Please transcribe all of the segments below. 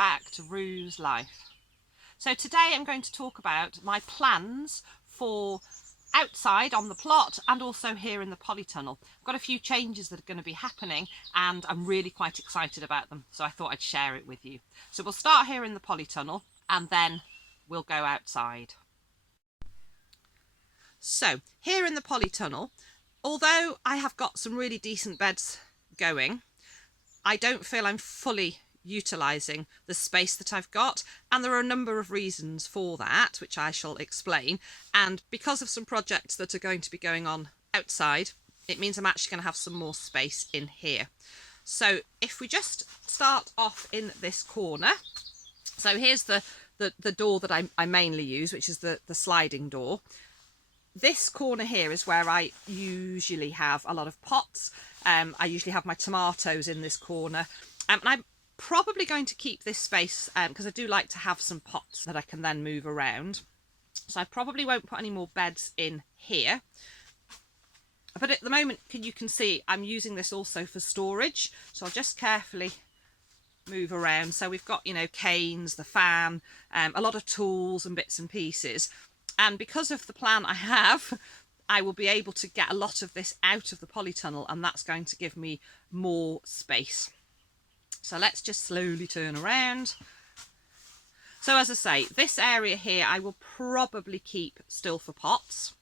back to Rue's Life. So today I'm going to talk about my plans for outside on the plot and also here in the polytunnel. I've got a few changes that are going to be happening and I'm really quite excited about them, so I thought I'd share it with you. So we'll start here in the polytunnel and then we'll go outside. So here in the polytunnel, although I have got some really decent beds going, I don't feel I'm fully utilising the space that I've got, and there are a number of reasons for that which I shall explain. And because of some projects that are going to be going on outside, it means I'm actually going to have some more space in here. So if we just start off in this corner, so here's the door that I mainly use, which is the sliding door. This corner here is where I usually have a lot of pots. I usually have my tomatoes in this corner, and I'm probably going to keep this space because I do like to have some pots that I can then move around. So I probably won't put any more beds in here. But at the moment, you can see I'm using this also for storage. So I'll just carefully move around. So we've got, you know, canes, the fan, a lot of tools and bits and pieces. And because of the plan I have, I will be able to get a lot of this out of the polytunnel, and that's going to give me more space. So let's just slowly turn around. So as I say, this area here I will probably keep still for pots.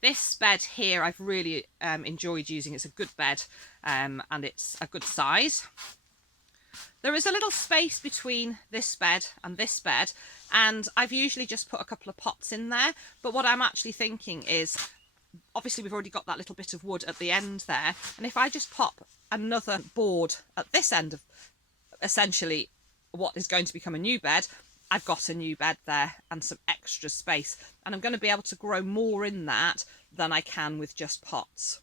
This bed here I've really enjoyed using. It's a good bed and it's a good size. There is a little space between this bed and this bed, and I've usually just put a couple of pots in there. But what I'm actually thinking is, obviously we've already got that little bit of wood at the end there, and if I just pop another board at this end of essentially what is going to become a new bed, I've got a new bed there and some extra space, and I'm going to be able to grow more in that than I can with just pots.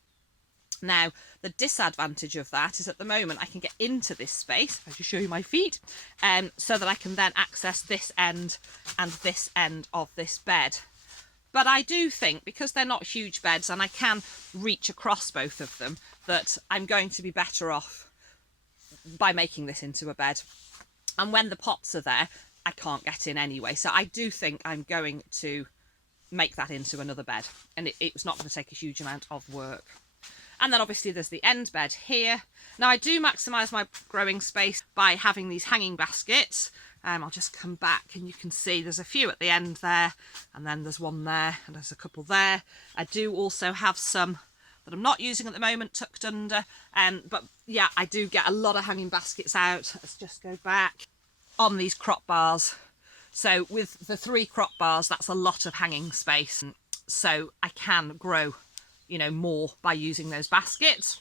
Now, the disadvantage of that is at the moment I can get into this space, if I just show you my feet, so that I can then access this end and this end of this bed. But I do think, because they're not huge beds and I can reach across both of them, that I'm going to be better off by making this into a bed. And when the pots are there, I can't get in anyway. So I do think I'm going to make that into another bed, and it's not going to take a huge amount of work. And then obviously there's the end bed here. Now I do maximise my growing space by having these hanging baskets. I'll just come back and you can see there's a few at the end there, and then there's one there and there's a couple there. I do also have some that I'm not using at the moment tucked under, but yeah, I do get a lot of hanging baskets out. Let's just go back on these crop bars. So with the 3 crop bars, that's a lot of hanging space, so I can grow, you know, more by using those baskets.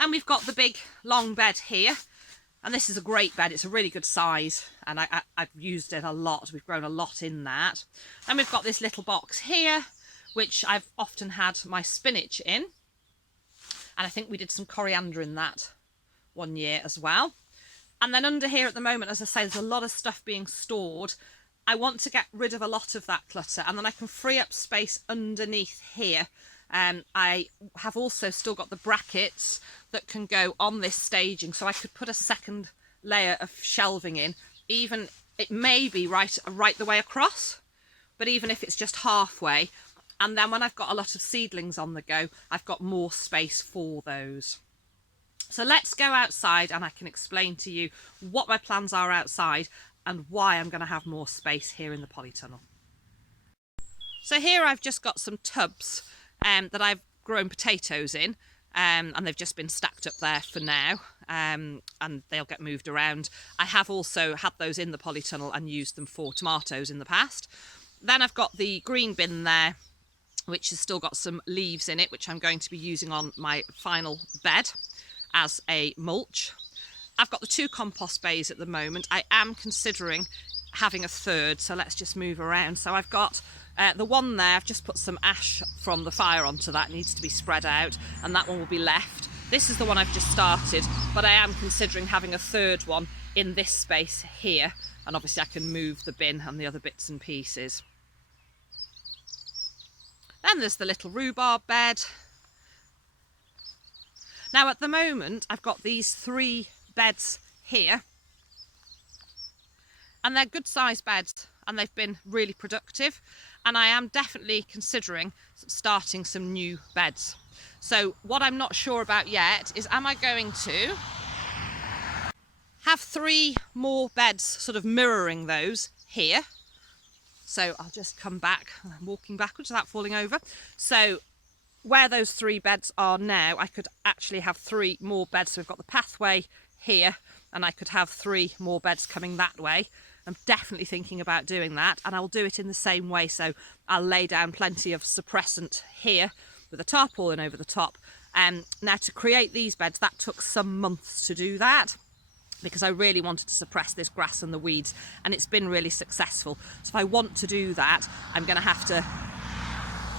And we've got the big long bed here, and this is a great bed. It's a really good size, and I've used it a lot. We've grown a lot in that. And we've got this little box here, which I've often had my spinach in, and I think we did some coriander in that one year as well. And then under here at the moment, as I say, there's a lot of stuff being stored. I want to get rid of a lot of that clutter, and then I can free up space underneath here. I have also still got the brackets that can go on this staging, so I could put a second layer of shelving in. Even it may be right the way across, but even if it's just halfway, and then when I've got a lot of seedlings on the go, I've got more space for those. So let's go outside and I can explain to you what my plans are outside and why I'm going to have more space here in the polytunnel. So here I've just got some tubs that I've grown potatoes in, and they've just been stacked up there for now, and they'll get moved around. I have also had those in the polytunnel and used them for tomatoes in the past. Then I've got the green bin there, which has still got some leaves in it, which I'm going to be using on my final bed as a mulch. I've got the 2 compost bays at the moment. I am considering having a third, so let's just move around. So I've got the one there, I've just put some ash from the fire onto that, it needs to be spread out, and that one will be left. This is the one I've just started, but I am considering having a third one in this space here, and obviously I can move the bin and the other bits and pieces. Then there's the little rhubarb bed. Now at the moment I've got these 3 beds here, and they're good sized beds and they've been really productive, and I am definitely considering starting some new beds. So what I'm not sure about yet is, am I going to have 3 more beds sort of mirroring those here? So I'll just come back, I'm walking backwards without falling over. So where those 3 beds are now, I could actually have 3 more beds. So we've got the pathway here, and I could have 3 more beds coming that way. I'm definitely thinking about doing that, and I'll do it in the same way. So I'll lay down plenty of suppressant here with a tarpaulin over the top. Now, to create these beds, that took some months to do that, because I really wanted to suppress this grass and the weeds, and it's been really successful. So if I want to do that, I'm going to have to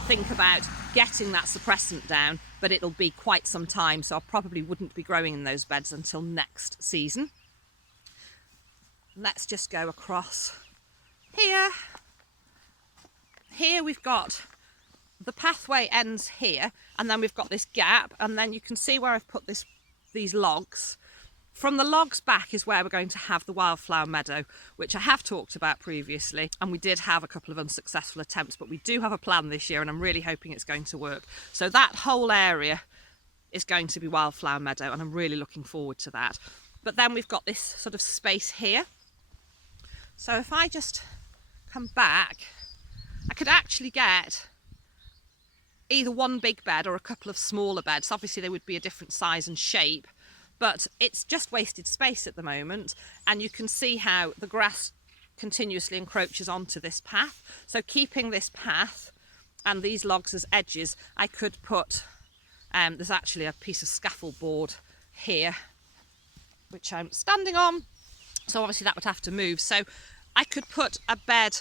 think about getting that suppressant down, but it'll be quite some time, so I probably wouldn't be growing in those beds until next season. Let's just go across here. Here we've got the pathway ends here, and then we've got this gap, and then you can see where I've put these logs. From the logs back is where we're going to have the wildflower meadow, which I have talked about previously, and we did have a couple of unsuccessful attempts, but we do have a plan this year, and I'm really hoping it's going to work. So that whole area is going to be wildflower meadow, and I'm really looking forward to that. But then we've got this sort of space here. So if I just come back, I could actually get either one big bed or a couple of smaller beds. Obviously they would be a different size and shape, but it's just wasted space at the moment, and you can see how the grass continuously encroaches onto this path. So keeping this path and these logs as edges, I could put, there's actually a piece of scaffold board here which I'm standing on, so obviously that would have to move. So I could put a bed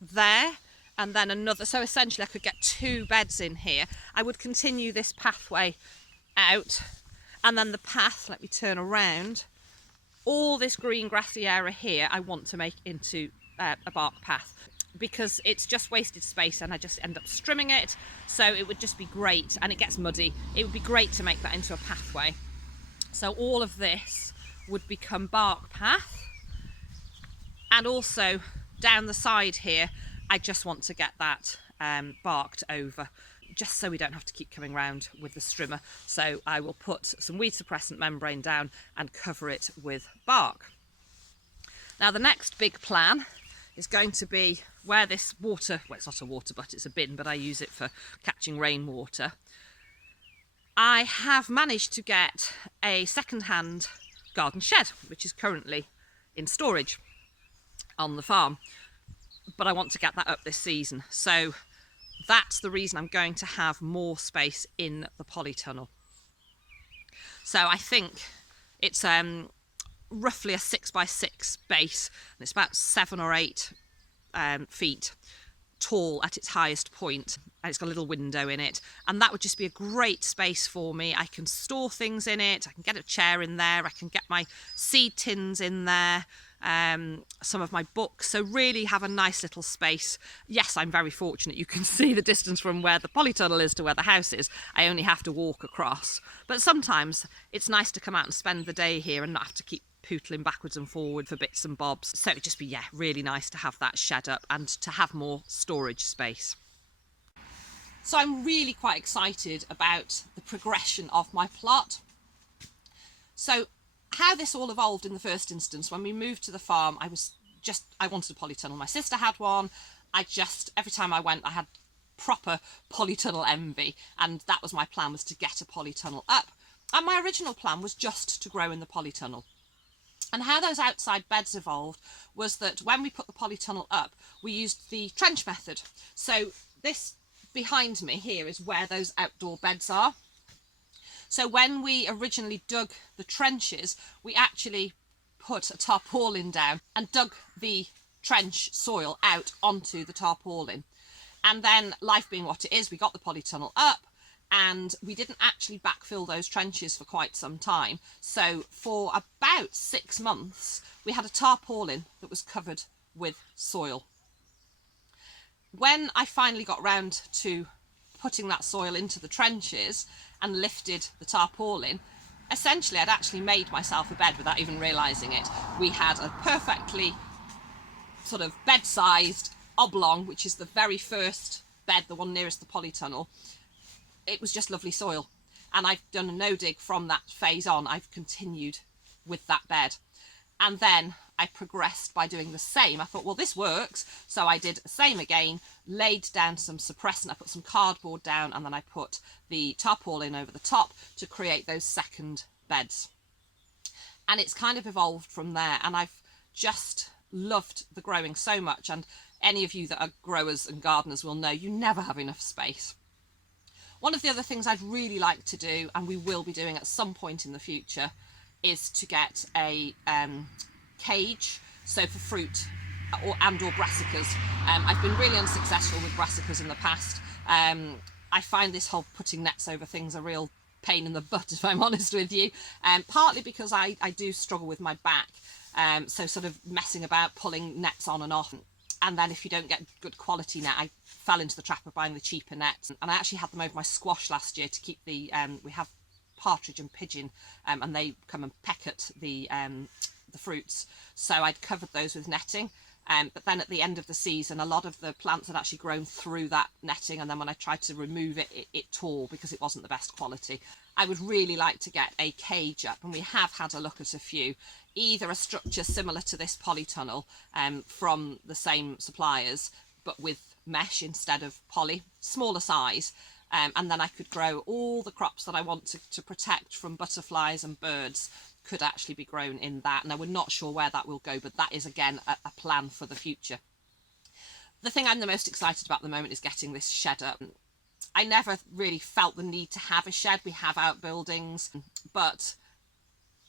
there and then another, so essentially I could get 2 beds in here. I would continue this pathway out, and then the path, let me turn around, all this green grassy area here I want to make into a bark path, because it's just wasted space and I just end up strimming it. So it would just be great, and it gets muddy, it would be great to make that into a pathway. So all of this would become bark path, and also down the side here I just want to get that barked over, just so we don't have to keep coming around with the strimmer. So I will put some weed suppressant membrane down and cover it with bark. Now the next big plan is going to be where this water, well, it's not a water butt, it's a bin, but I use it for catching rainwater. I have managed to get a second-hand garden shed, which is currently in storage on the farm, but I want to get that up this season. So that's the reason I'm going to have more space in the polytunnel. So I think it's roughly a 6x6 base, and it's about 7 or 8 feet tall at its highest point, and it's got a little window in it, and that would just be a great space for me. I can store things in it, I can get a chair in there, I can get my seed tins in there, some of my books, so really have a nice little space. Yes, I'm very fortunate, you can see the distance from where the polytunnel is to where the house is. I only have to walk across, but sometimes it's nice to come out and spend the day here and not have to keep pootling backwards and forward for bits and bobs. So it'd just be, yeah, really nice to have that shed up and to have more storage space. So I'm really quite excited about the progression of my plot. So how this all evolved in the first instance, when we moved to the farm, I wanted a polytunnel. My sister had one. Every time I went, I had proper polytunnel envy, and that was my plan, was to get a polytunnel up. And my original plan was just to grow in the polytunnel. And how those outside beds evolved was that when we put the polytunnel up, we used the trench method. So this behind me here is where those outdoor beds are. So when we originally dug the trenches, we actually put a tarpaulin down and dug the trench soil out onto the tarpaulin. And then, life being what it is, we got the polytunnel up, and we didn't actually backfill those trenches for quite some time. So for about 6 months, we had a tarpaulin that was covered with soil. When I finally got round to putting that soil into the trenches and lifted the tarpaulin, essentially I'd actually made myself a bed without even realising it. We had a perfectly sort of bed-sized oblong, which is the very first bed, the one nearest the polytunnel, it was just lovely soil. And I've done a no-dig from that phase on. I've continued with that bed. And then I progressed by doing the same. I thought, well, this works. So I did the same again, laid down some suppressant, I put some cardboard down, and then I put the tarpaulin over the top to create those second beds. And it's kind of evolved from there. And I've just loved the growing so much. And any of you that are growers and gardeners will know you never have enough space. One of the other things I'd really like to do, and we will be doing at some point in the future, is to get a cage, so for fruit or brassicas. I've been really unsuccessful with brassicas in the past. I find this whole putting nets over things a real pain in the butt, if I'm honest with you, partly because I do struggle with my back, so sort of messing about, pulling nets on and off. And then if you don't get good quality net, I fell into the trap of buying the cheaper nets. And I actually had them over my squash last year to keep the, we have partridge and pigeon, and they come and peck at the fruits. So I'd covered those with netting. But then at the end of the season, a lot of the plants had actually grown through that netting. And then when I tried to remove it, it tore because it wasn't the best quality. I would really like to get a cage up, and we have had a look at a few. Either a structure similar to this polytunnel from the same suppliers, but with mesh instead of poly, smaller size, and then I could grow all the crops that I want to protect from butterflies and birds could actually be grown in that. Now, we're not sure where that will go, but that is, again, a plan for the future. The thing I'm the most excited about at the moment is getting this shed up. I never really felt the need to have a shed. We have outbuildings, but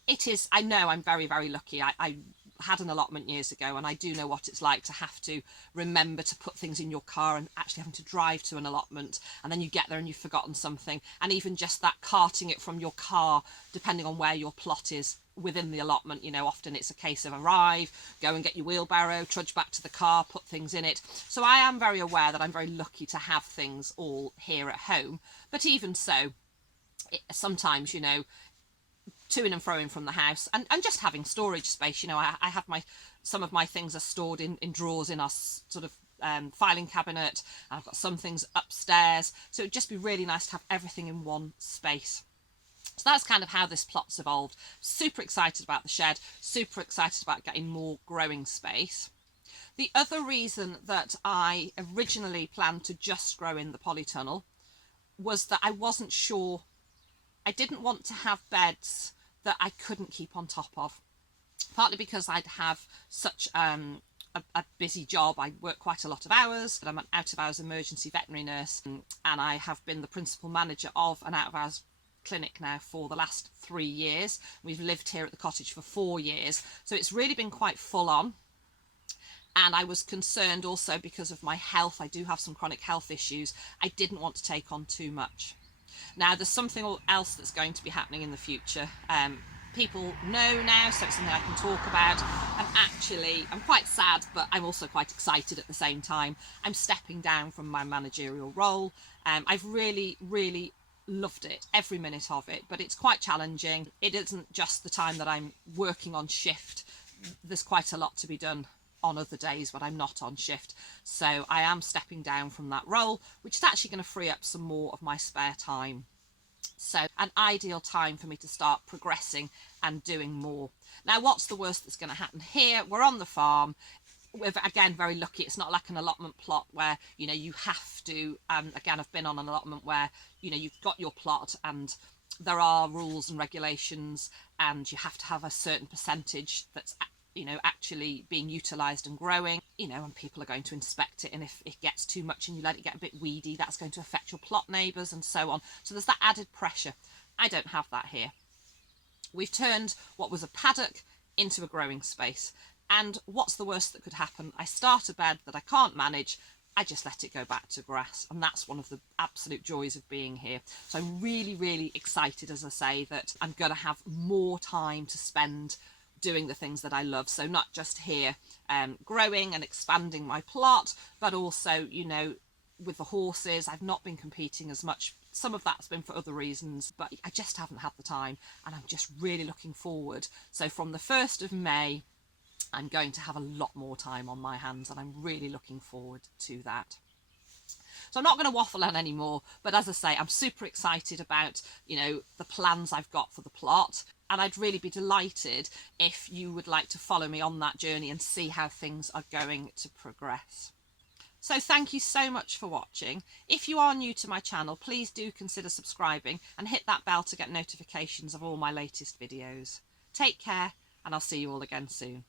it is, I know I'm very, very lucky. I had an allotment years ago, and I do know what it's like to have to remember to put things in your car and actually having to drive to an allotment, and then you get there and you've forgotten something. And even just that carting it from your car, depending on where your plot is within the allotment, you know, often it's a case of arrive, go and get your wheelbarrow, trudge back to the car, put things in it. So I am very aware that I'm very lucky to have things all here at home. But even so, sometimes, you know, to-ing and fro-ing from the house, and just having storage space. You know, I have some of my things are stored in drawers in our sort of filing cabinet, and I've got some things upstairs, so it'd just be really nice to have everything in one space. So that's kind of how this plot's evolved. Super excited about the shed, super excited about getting more growing space. The other reason that I originally planned to just grow in the polytunnel was that I wasn't sure, I didn't want to have beds that I couldn't keep on top of. Partly because I'd have such a busy job. I work quite a lot of hours, but I'm an out-of-hours emergency veterinary nurse, and I have been the principal manager of an out-of-hours clinic now for the last 3 years. We've lived here at the cottage for 4 years, so it's really been quite full on. And I was concerned also because of my health. I do have some chronic health issues. I didn't want to take on too much. Now, there's something else that's going to be happening in the future. People know now, so it's something I can talk about. And actually, I'm quite sad, but I'm also quite excited at the same time. I'm stepping down from my managerial role. I've really, really loved it, every minute of it, but it's quite challenging. It isn't just the time that I'm working on shift. There's quite a lot to be done on other days when I'm not on shift. So I am stepping down from that role, which is actually going to free up some more of my spare time. So an ideal time for me to start progressing and doing more. Now, what's the worst that's going to happen here? We're on the farm. We're, again, very lucky. It's not like an allotment plot where, you know, you have to, again, I've been on an allotment where, you know, you've got your plot and there are rules and regulations, and you have to have a certain percentage that's, you know, actually being utilised and growing, you know, and people are going to inspect it, and if it gets too much and you let it get a bit weedy, that's going to affect your plot neighbours and so on. So there's that added pressure. I don't have that here. We've turned what was a paddock into a growing space, and what's the worst that could happen? I start a bed that I can't manage, I just let it go back to grass, and that's one of the absolute joys of being here. So I'm really, really excited, as I say, that I'm going to have more time to spend doing the things that I love. So not just here growing and expanding my plot, but also, you know, with the horses. I've not been competing as much. Some of that's been for other reasons, but I just haven't had the time, and I'm just really looking forward. So from the 1st of May, I'm going to have a lot more time on my hands, and I'm really looking forward to that. So I'm not going to waffle on anymore, but as I say, I'm super excited about, you know, the plans I've got for the plot, and I'd really be delighted if you would like to follow me on that journey and see how things are going to progress. So thank you so much for watching. If you are new to my channel, please do consider subscribing and hit that bell to get notifications of all my latest videos. Take care, and I'll see you all again soon.